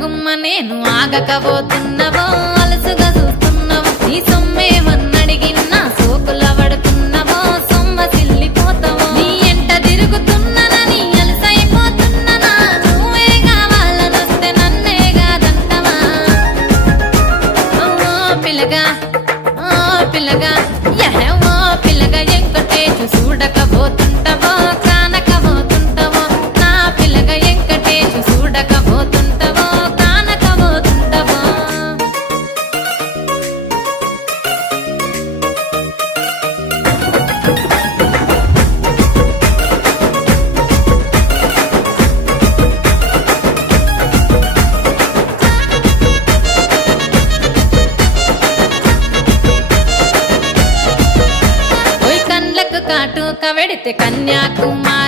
గుమ్మ నేను ఆగకపోతున్నవో అలసుగా చూస్తున్నవో నీ సొమ్మేమన్నడిగిన్నా సోకుల పడుతున్నవో సొమ్మ సిల్లిపోతావో నీ ఎంట తిరుగుతున్ననని అలసైపోతున్ననా నువ్వే కావాలనొస్తే నన్నే కాదంటవా పిల్లగా పిల్లగా యహో పిల్లగా ఎంకటేశు చూడకపోతుంటవో కానకపోతుంటవో నా పిల్లగా ఎంకటేశు చూడకపోతుంటవో కానకపోతుంటవో కాటుక వెడితే కన్యాకుమారి